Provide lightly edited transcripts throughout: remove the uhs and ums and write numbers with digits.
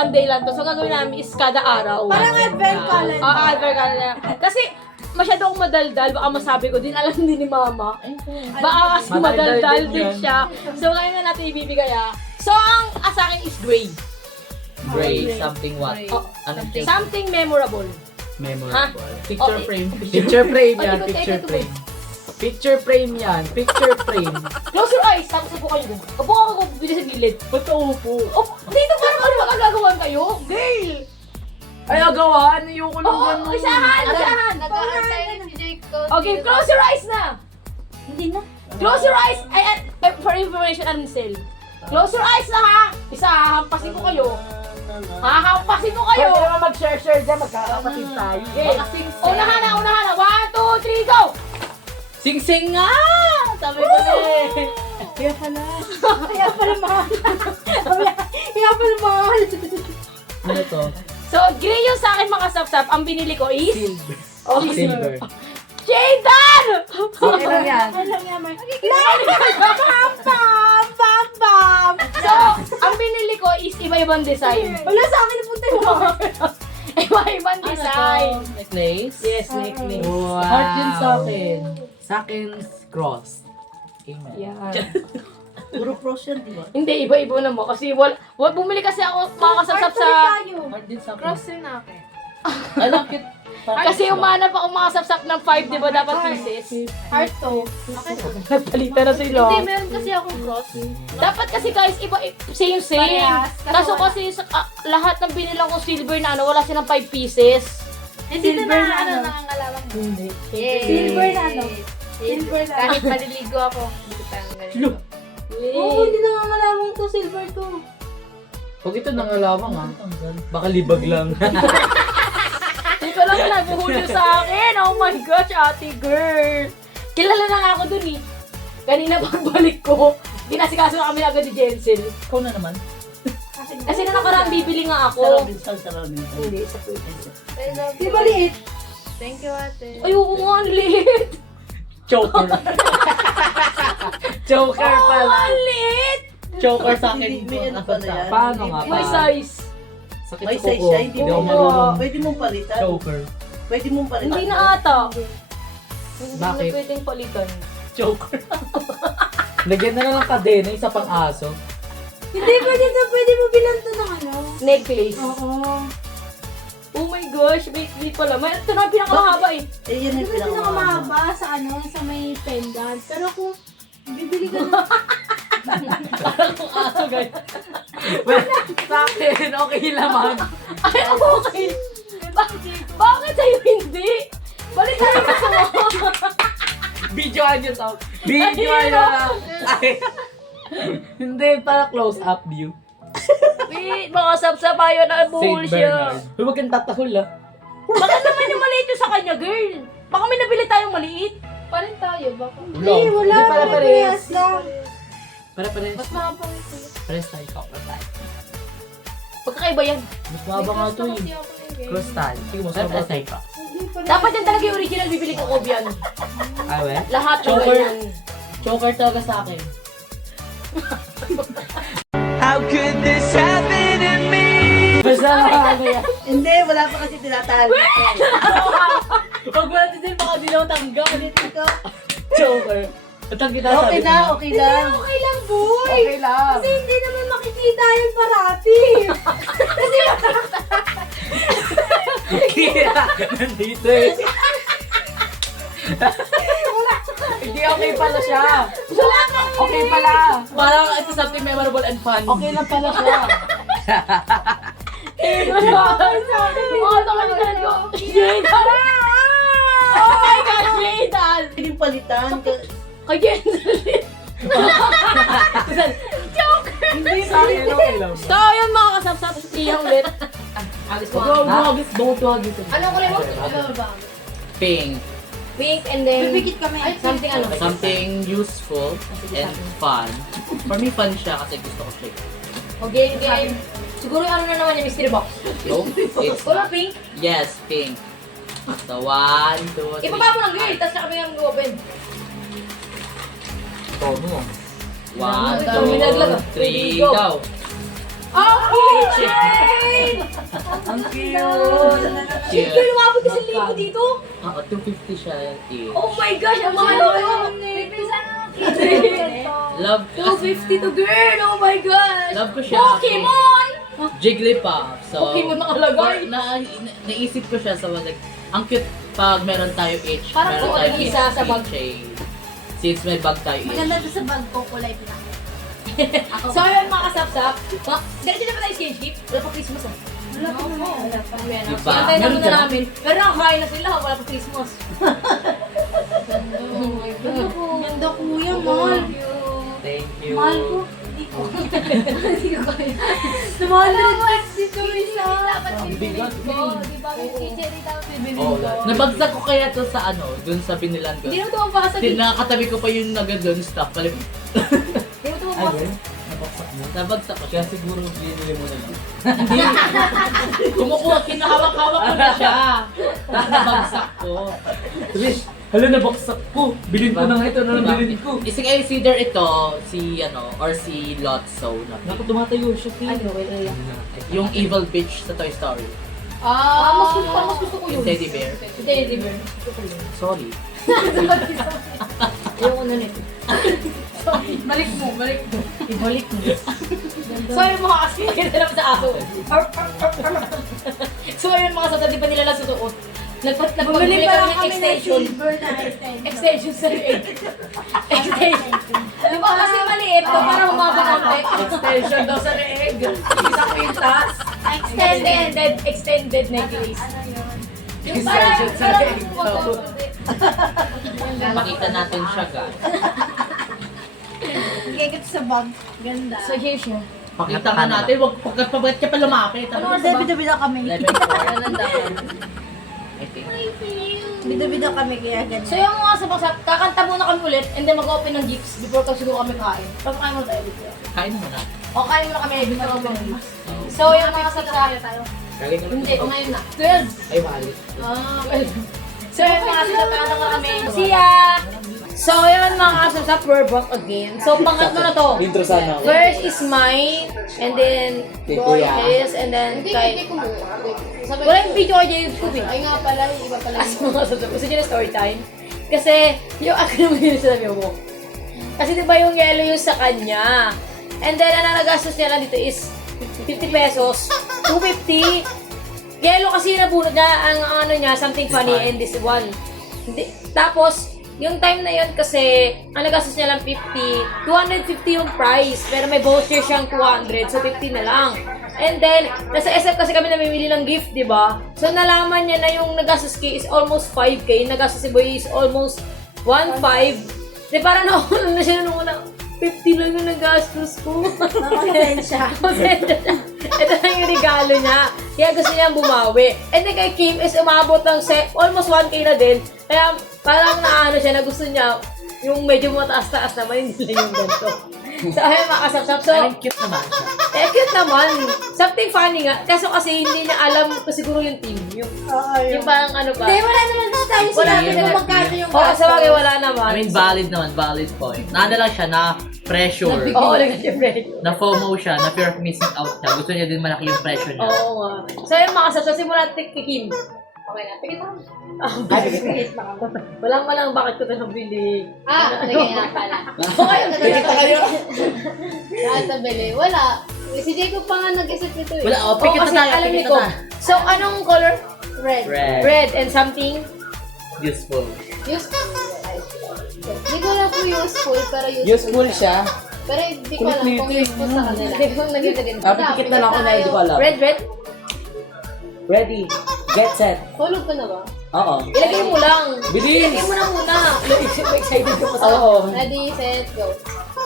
one day lang to. So, gagawin namin is kada araw. Parang advent calendar. Advent calendar. Kasi, masyado akong madaldal. Baka masabi ko din, alam din ni Mama. Baka kasi madaldal din siya. So, ngayon na natin ibibigay So, ang sa akin is gray. Gray, something what? Oh, Anong something memorable. memorable? Picture Okay. frame. Picture frame Oh, yan, di ko picture tayo frame. Picture frame yan, picture frame. Close your eyes, tapos upo kayo dun. Upo ako dito sa gilid. Ba't upo? Oh, dito parang ano magagagawan kayo? Girl! Ay, agawan! Ayoko lang Oo, ganun. isahan! Isahan! Nag-aantay na si Jake ko. Okay, close your eyes na! Hindi na. Close your eyes! Ay, for information, Ansel. Close your eyes na ha! Isa, hahampasin ko kayo. Hahampasin ko kayo! Pwede naman mag-share-share dyan, magkakapatid tayo. Okay. Unahan na! 1, 2, 3, go! Sing-sing nga! Sabi ko na eh. Kaya pala. Kaya pala mahal. Kaya pala mahal. Ano to? So, gray yung sa akin mga sap-sap. Ang binili ko is... Silver. Oh, Silver. Jaden! Okay lang yan. Ano lang yan, Mark? Pam, pam, pam, pam. So, ang binili ko is iba-ibang design. Wala sa akin napunta yung mga. Iba-ibang design. Necklace? Yes, necklace. Wow. Heart din sa akin. Sa akin, cross. Amen. Yan. Puro cross yan, di ba? Hindi, iba-iba na mo. Kasi bumili kasi ako mga kasapsap sa... Heart din sa akin. Cross din akin. Ay, lang cute. Kasi umanap ako mga sapsap ng 5, di ba dapat pieces? Heart to. Nagpalitan na sila. Hindi, meron kasi akong cross. Dapat kasi guys, same. Parehas. Kaso kasi lahat ng binilang ko silver na wala silang 5 pieces. Hindi Silver na na ano? nangangalawang mo. Hindi. Yay! Silver na ano? Silver na. Kahit maliligo ako, hindi ko tayong ganito. Oo, hindi na nga malawang to. Silver to. Huwag ito nangalawang ha. Baka libag lang. Hindi ko lang nabuhuli sa akin. Oh my gosh, ate girl. Kilala na nga ako dun eh. Kanina pagbalik ko, ginasikaso na kami agad ni Jensen. Ikaw na naman. Kasi na nakaraan bibili nga ako. Hindi, sa I love Di you. ba liit? Thank you, ate. Ay, oo nga, ang liit. Choker. Choker Oo, pala. ang liit. Choker sa akin. May ano pala yan? Paano nga? May Paano? size. Sakit May sa size kuko. siya, hindi Hindi ako mo marunong. Pwede mong palitan. Choker. Pwede mong palitan. Hindi na ata. Hindi na Bakit? pwedeng palitan. Choker. Lagyan na lang kadena, isa pang aso. Hindi, pwede mo bilang to ng ano? Necklace. Oo. Oh my gosh, wait pala. Ito na ang pinakamahaba eh. Eh, yan Di yung ba ito pinakamahaba. nakamahaba sa ano? Sa may pendant. Pero kung bibili ka na. Kung aso guys. Well, sa akin, okay naman. Ay, okay. Bakit sa'yo hindi? Balik tayo na sa Videoan nyo to. Videoan nyo lang. Ay. Hindi, para close up view. Wait, mga sapsabayo na buhol Saint siya. Bernard. Huwag kang tatahol ah. Baka naman yung maliit yung sa kanya, girl. Baka may nabili tayong maliit. Parin tayo, baka. Hindi, wala. Hindi para Parehas lang. Para pares. Mas makapang ito. Pares tayo. Pares tayo. Pagkakaiba yan. Mas mababa nga ito Kasi eh. ako ng game. Cross tayo. Sige mo, sabay tayo pa. Hindi, parehas. Dapat yan talaga yung original bibili ko Kobian. Ay, we? Lahat ng Choker. ganyan. Choker talaga sa akin. How could this happen to me? Basta ano yan. Hindi, wala pa kasi tinatahal. Pag wala din, baka di na matanggal. Ikaw, Choker. At ang kita okay na, okay lang. Okay lang, boy. Okay lang. Kasi hindi naman makikita yun parati. Kaya, nandito eh. Hindi okay pala siya. Okay pala. Parang ito something memorable and fun. Okay lang pala siya. Jaden! Oh my God, Jaden! Pwede palitan. Kay Jaden! Hindi sa akin, okay lang. So, yun mga kasapsap, iyang ulit. Alis ko. Buhagis, buhagis. Anong kulay mo? Ano ba? Pink. Pink and then Pipikit kami. something ano? Something useful and fun. For me, fun siya kasi gusto ko siya. Okay, game. Siguro yung ano na naman yung mystery box. No, it's Color not. pink. Yes, pink. So, 1, 2, 3. Ibaba mo lang girl, tapos na kami yung open. Tono. Dami 1, naglag, ah. 2, 3, Go. go. Okay, Jane! Ang cute! Jane, kaya lumabot kasi libo dito. Oo, 250 siya each. Oh my gosh, ang mahal ko. Love, 250 to girl, oh my gosh. Love ko siya. Pokemon! Jigglypuff. So, Pokemon nakalagay. naisip ko siya sa like, ang cute pag meron tayo each. Parang meron suot tayo ng isa sa bag. keychain. Since may bag tayo each. Maganda to sa bag ko, kulay black. So yun mga kasapsap, dahil sila pa tayo stage gift, wala pa Christmas ah. Wala pa naman. Wala pa. Diba? Kaya tayo na Meron muna ka? namin, pero nakakain na sila, wala pa Christmas. Oh my God. Ganda kuya, mahal. Thank you. Mahal ko. Hindi ko. Hindi ko kaya. 262 isa. Ang bigat. Di ba may teacher dito? Oh, nabagsak ko kaya to sa dun sa binilan ko. Hindi na tumabasa dito. Nakatabi ko pa yung doon stop. Palim. Hindi na tumabasa. Nabagsak mo? Nabagsak ko siya. Kaya siguro binili mo na lang. Kumukuha, kinahawak-hawak ko na siya. Tapos nabagsak ko. Sabi, hala nabaksak ko. Bilin ko na nga ito, ano bilin ko. Isig ay either ito, si or si Lotso. Naku, tumatayo siya. Wait lang. Yung evil bitch sa Toy Story. Mas gusto ko yun. Yung teddy bear. Yung teddy bear. Gusto ko yun. Sorry. Ayoko na nito. Balik mo. Ibalik mo. So yung mga kasi nakita naman sa aso. So yung mga sata, di pa nila nasusuot. Nagpapagpili kami ng extension. silver na extension. Extension sa leeg. Extension. Di ba kasi maliit to para humaba konti. Extension daw sa leeg. Isang pintas. Extended necklace. Ano yun? Yung Extension sa parang leeg daw. Pakita natin siya, guys. Gigit sa bag. Ganda. So here's siya. Pakita nga natin. Huwag pagkat ka pa lumapit. Ano kasi bida-bida kami. Level 4. I think. Bida-bida kami kaya ganda. So yung mga sabang kakanta muna kami ulit and then mag-open ng gifts before kasi siguro kami kain. Tapos kain muna tayo dito. Kain mo na. O kain muna kami before kami ng gifts. So yung mga sabang tayo. Kagay ka Hindi, o ngayon na. 12. Ay, mali. So yung mga sabang kami. See ya! So yun mga kasabsap, we're back again. So pangatlo na to. Intro sana ako. First is mine, and then Kay Kuya. Joy's, and then kay... Sabi Wala yung video ko dyan YouTube eh. Ay nga pala, yung iba pala. As mga kasabsap, gusto nyo na story time? Kasi yung ako naman yun sa mo. Kasi diba yung yellow yung sa kanya. And then ang nagastos niya lang dito is 50 pesos, 250. Yellow kasi yung nabunod niya, ang ano niya, something funny, and this one. Tapos, yung time na yun kasi, ang nagastos niya lang 50, 250 yung price, pero may voucher siyang 200, so 50 na lang. And then, nasa SF kasi kami namimili ng gift, di ba? So, nalaman niya na yung nagastos kay is almost 5K, yung nagastos si Boy is almost 1.5. Di parang nakuha na siya nung una, 50 lang yung nagastos ko. Nakonsensya. Ito na yung regalo niya. Kaya gusto niyang bumawi. And then kay Kim is umabot ng almost 1K na din. Kaya parang naano siya na gusto niya yung medyo mataas-taas naman, hindi lang yung ganito. So ayun mga kasapsap. So, Cute naman siya. cute naman. Something funny nga. Kaso kasi hindi niya alam ko siguro yung team. Yung parang ano ba. Hindi, wala naman tayo sinabi yun, kung yun. magkano yung Oo, sa bagay wala naman. I mean, valid naman. Valid point. Nada lang siya na pressure. Oo, lang yung friend. Na FOMO siya, na fear of missing out siya. Gusto niya din malaki yung pressure niya. Oo nga. So ayun mga kasapsap. Simulan natin kay Kim. Okay na. Pikit lang. Pikit pa kami. Walang bakit ko ito nabili. Sige nga pala. Okay, Kita kayo. Lahat na bili. Wala. Si Jacob pa nga nag-isip nito eh. Wala, Oo, pikit kasi na tayo. alam Pikit niyo ko. na. So, anong color? Red. Red. Red and something? Useful. Useful. Hindi ko lang po useful, pero Useful siya. Pero hindi ko alam kung useful sa kanila. Hindi ko nagiging. Pikit na lang ako na hindi ko alam. Red? Ready. Get set. Hulog ko na ba? Oo. Ilagay mo lang. Bilis! Ilagay mo na muna. Excited ko pa sa Oo. Ready, set, go.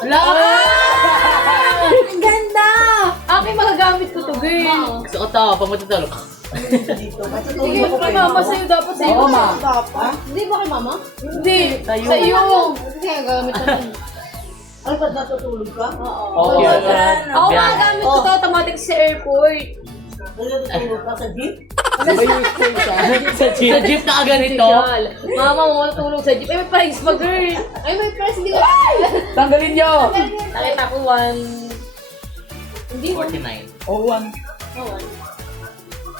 Ang ganda! Aking magagamit ko to, girl. Gusto ko to, pamunta to. Sige, kay mama sa'yo dapat sa'yo. Oo, ma. Hindi ba kay mama? Hindi. Sa'yo. Kaya gamit ko lang. Ano ba't natutulog ka? Okay. Ako magagamit ko to automatic sa airport. Natutulog ka sa jeep? Di ba useful siya? Sa jeep na ganito. Mama mo matulog sa jeep. Eh, may price pa, girl. Ay, may press, hindi ko. Tanggalin nyo! Nakita ko one. Hindi mo. 49. Oh, 1.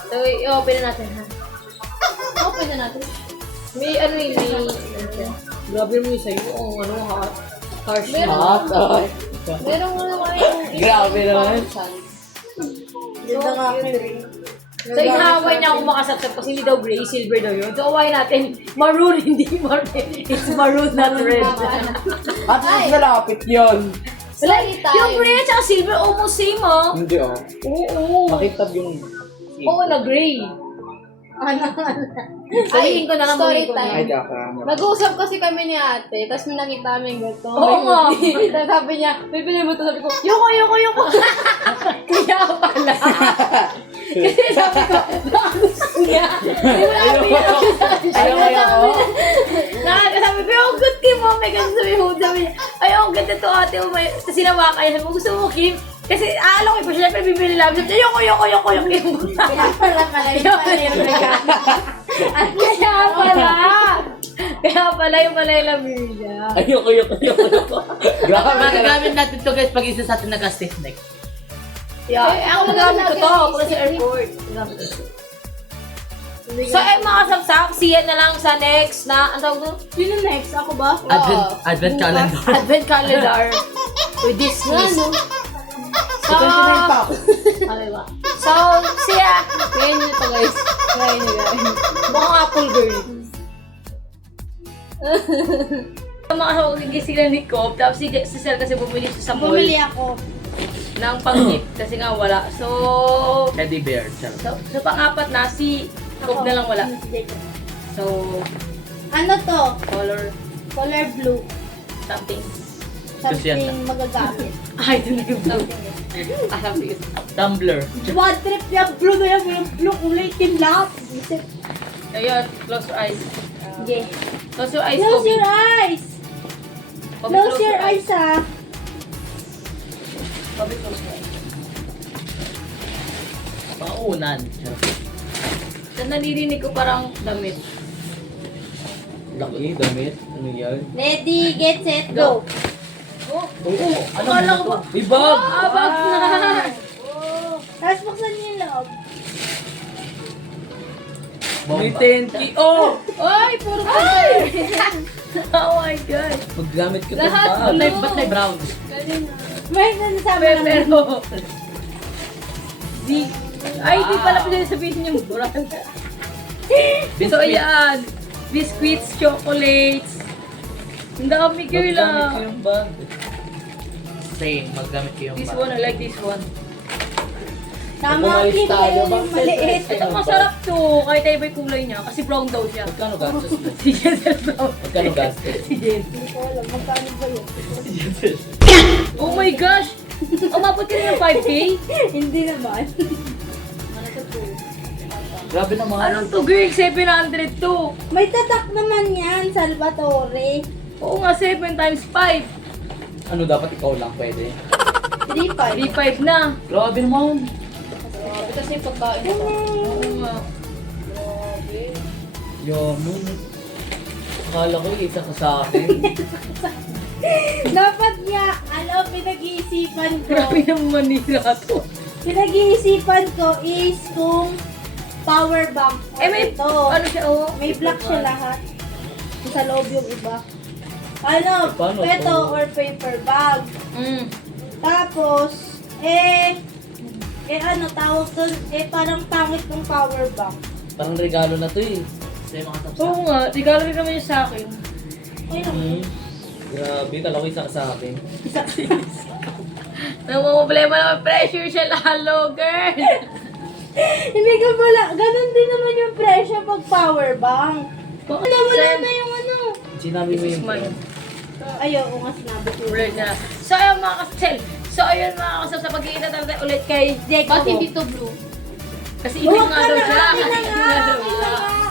So, i-open na natin, ha? Open na natin. May ano yun, may... Grabe mo yung sa'yo. Ang ano, harsh na. Hot. Ay. Meron mo naman yung Grabe naman. Yun na nga akin. So, inahaway niya akong makasapsap kasi hindi daw gray, silver daw yun. So, awayin natin, maroon, hindi maroon. It's maroon, not red. At least nalapit yun. Story time. Yung gray at saka silver, almost same, ah. Hindi oh. Oo. Makitab yung... Oo, na gray. Sabihin ko na lang, story sabihin ko na. Ay, time. daka. Nag-uusap kasi kami ni ate, tapos may nakita kami ganito. Oo nga. Tapos sabi niya, bibili mo ito. Sabi ko, Yoko. Kaya pala. Kasi sabi ko, gusto niya. Hindi mo lang Ayaw. Nakakasabi ko, yung good Kim, oh my God, sabi mo, ay, ang ganda to ate, oh my, tapos sinawa kayo, sabi mo, gusto mo Kim? Kasi alam ko pa, syempre bibili lang, sabi ko, yoko, Kim. Kaya pala pala yung Kaya pala yung Lamilla. Ayoko. Grabe. Magagamit natin to guys pag isa sa atin naka-stiff neck. Yeah, ako nagamit ko to, pag sa airport. Nagamit ko to. So, mga samsak, siya na lang sa next na, ang tawag doon? Sino next? Ako ba? Advent calendar. Advent calendar. With this news. So, okay ba? So, siya, ngayon nyo to guys. Ngayon nyo guys. Mukhang apple girl. Mga hawagigil sila ni Cobb, tapos si Sel kasi bumili siya sa mall Bumili ako. ng pang-gift kasi nga wala. So, Teddy bear. so pang-apat na, si Cobb na lang wala. So, Ano to? color Color blue. something. Something magagamit. Ay, ito na yung something. Something. Tumbler. One trip yung blue na yung blue kulay kinlap. Ayun, close your eyes. Yeah. Close your eyes, Close Kobe. your eyes. Kobe, Close your eyes ah. Kobe, close your eyes. Paunan. So, nanirinig ko parang damit. Laki, damit. Ano yan? Ready, get, set, go. Ano Akala ko ba? Ibag! Bag na! Tapos buksan niyo yung loob. May 10K. Oh! Ay, puro ay! Oh my God. Maggamit ko Lahat, bag. ano? Ba't may brown? May nasama naman. Pero, ay, di pala pinasabihin yung brand. So, ayan. Biscuits, chocolates. Ang dami girl Maggamit ko ah. yung bag. Same, maggamit ko yung This bag. one, I like this one. Tama, clip na yun yung maliit. Ito masarap to. Kahit iba yung kulay niya. Kasi brown daw siya. Magkano gastos mo? Si Jensel brown. Magkano gastos? Si Jensel. Hindi ko alam, magkano ba yun? Oh my gosh! Umabot ka na ng 5K? Hindi naman. Grabe naman. Ano to girl? 700 to. May tatak naman yan, Salvatore. Oo nga, 7 times 5. Ano dapat ikaw lang pwede? 3-5. 3-5 na. Grabe naman. kasi pagkain ito. Oo nga. Yaman. Akala ko isa ka sa akin. Dapat nga, pinag-iisipan ko. Grabe naman Manila to. Pinag-iisipan ko is kung power bank. Eh may, ito. ano siya, oh. May black siya lahat. Sa loob yung iba. Ano, Paano peto to? or paper bag. Mm. Tapos, ano tawag doon? Parang pangit ng power bank. Parang regalo na to eh. Sa mga tapos. Oo nga, regalo rin naman yun sa akin. Grabe, kala ko isa ka sa akin. Namumblema naman, pressure siya lalo, girl. Hindi ka pala, ganun din naman yung presyo pag power bank. Bakit Wala Sam? na yung ano. Sinabi mo This is yung mine. Ayaw, nga sinabi ko. Blur na. So, ayun mga kasel. So, ayun mga kasel, sa pagkikita natin ulit kay Jacob. Ba't hindi to blue? Kasi itim nga daw siya. Akin na Itim nga, nga daw akin siya. na nga.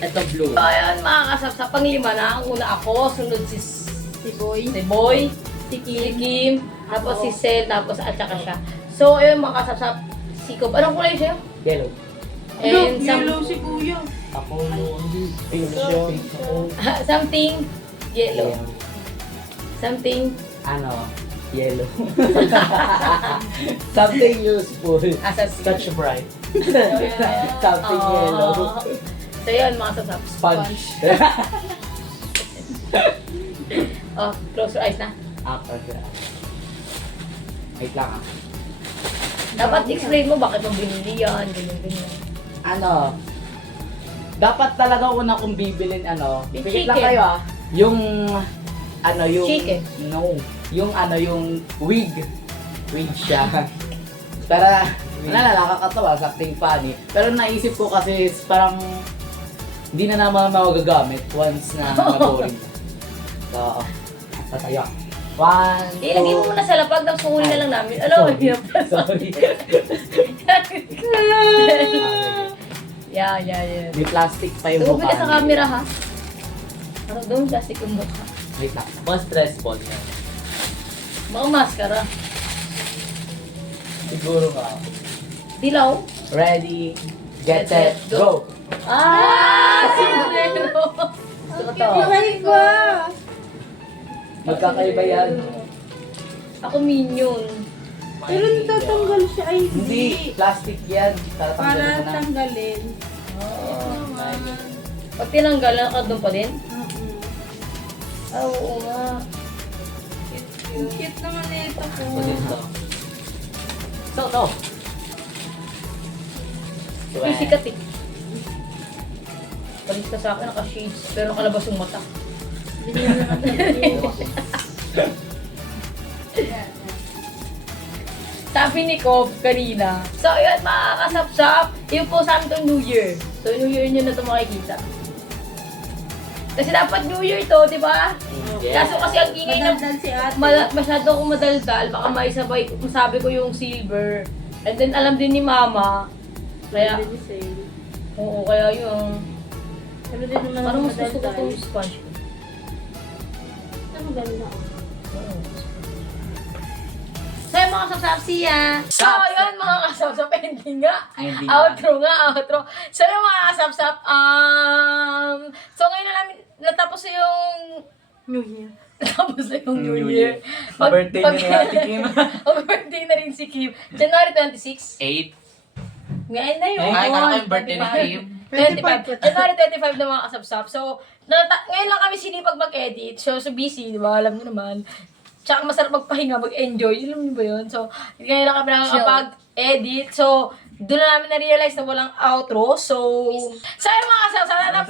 Ito blue. So, ayun mga kasel, sa panglima na, ang una ako, sunod si Boy. Boy, si Kim, tapos si Sel, tapos at saka siya. So, ayun mga kasel, si Cobb. Anong kulay siya? Yellow. And si Kuya. Ako pink siya. Ako. something yellow. Something Ano? Yellow. Something useful. Asa Scotch Brite. Something yellow. So yun, mga kasabsap. Sponge. Oh, close your eyes na. After that. Wait lang ah. Dapat explain mo bakit mo binili yan, ganyan. Ano, dapat talaga una kong bibilin ano, Yung pikit lang chicken. kayo ah, yung, ano yung, Chicken. no, yung ano yung wig siya. Para, nakakatawa, acting funny. Pero naisip ko kasi parang, hindi na naman magagamit once na na-boring. So, tatayo. 1, 2, Ilagay mo muna sa lapag, nang sungunin na lang namin. Alam mo, hirap na. Sorry. Yeah. May plastic pa yung Tumubi ka sa mukha. camera, ha? Parang doon, plastic yung mukha. Wait lang. Mas stressful yan. Mga maskara. Siguro ka. Dilaw. Ready, get set, go! Sinulero. Gusto ko to. Iba. Magkakaiba yan. Ako minion. Pero natatanggal siya ay Hindi, plastic yan. Para Tatanggalin mo na. tanggalin. Pag tinanggal, nakadun pa din? Mm-mm. Oo nga. Ang cute naman nito po. Ganito. So, no. Ito yung sikat eh. Palis ka sa akin, naka-shades, pero nakalabas yung mata. Sabi ni Cobb kanina. So, yun, mga kasapsap. Yun po sa amin itong New Year. So, New Year nyo na ito makikita. Kasi dapat New Year to, di ba? Kaso kasi ang ingay ng... Madaldal si ate. Masyado akong madaldal. Baka maisabay, masabi ko yung silver. And then, alam din ni Mama. Kaya, Baby sale. oo, kaya yun. Pero din naman Parang ang mas gusto ko madaldal. itong sponge. Ang ganda. So, yung mga kasapsiya. So, yun mga kasapsap. Ending nga. Ending Outro nga, outro. So, yung mga kasapsap. So, ngayon na namin natapos na yung... New Year. Natapos na yung New New Year. Pa-birthday na ni Ate Kim. Birthday na rin si Kim. January 26. 8. Ngayon na yun. Ay, kala ko yung birthday ni Kim. 25. January 25 na mga kasapsap. So, ngayon lang kami sinipag mag-edit. So busy, di ba? Alam niyo naman. Tsaka masarap magpahinga, mag-enjoy. Alam niyo ba yun? So, ngayon lang kami nakakapag-edit. So, doon na namin na-realize na walang outro. So yung mga kasapsap.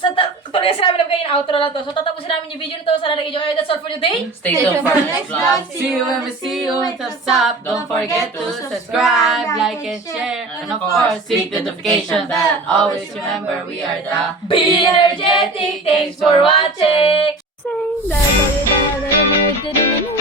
Tuloy na sinabi namin kayo yung outro lang to. So, tatapusin namin yung video na to. Sana nag-enjoy kayo. That's all for today. Stay tuned for next vlog. See you when we see you on the top. Don't forget to subscribe, like, and share. And of course, click the notification bell. Always remember, we are the Be energetic. Thanks for watching. Say,